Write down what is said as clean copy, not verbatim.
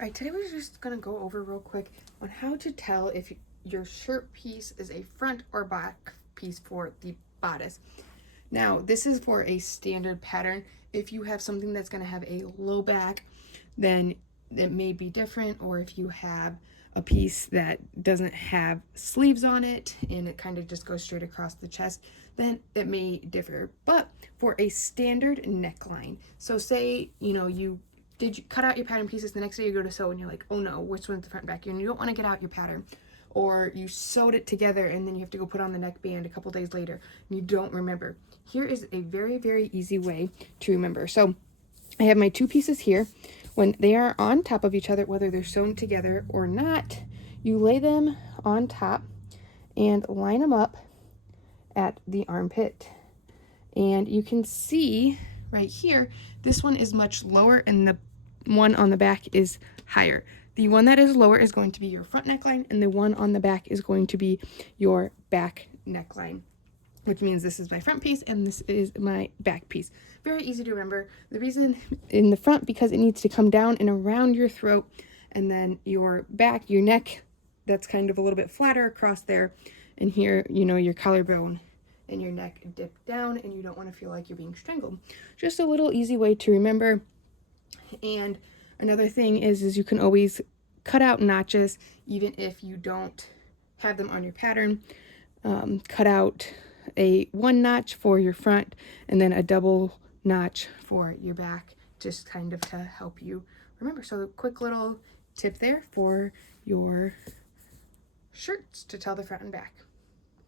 All right, today we're just gonna go over real quick on how to tell if your shirt piece is a front or back piece for the bodice. Now, this is for a standard pattern. If you have something that's gonna have a low back, then it may be different, or if you have a piece that doesn't have sleeves on it and it kind of just goes straight across the chest, then it may differ. But for a standard neckline, so say you cut out your pattern pieces, the next day you go to sew and you're like, oh no, which one's the front and back, and you don't want to get out your pattern, or you sewed it together and then you have to go put on the neckband a couple days later and you don't remember. Here is a very, very easy way to remember. So I have my two pieces here. When they are on top of each other, whether they're sewn together or not, you lay them on top and line them up at the armpit. And you can see right here, this one is much lower and the one on the back is higher. The one that is lower is going to be your front neckline, and the one on the back is going to be your back neckline, which means this is my front piece and this is my back piece. Very easy to remember. The reason in the front, because it needs to come down and around your throat, and then your back, your neck, that's kind of a little bit flatter across there, and here, your collarbone and your neck dip down, and you don't want to feel like you're being strangled. Just a little easy way to remember. And another thing is you can always cut out notches, even if you don't have them on your pattern. Cut out a one notch for your front and then a double notch for your back, just kind of to help you remember. So a quick little tip there for your shirts to tell the front and back.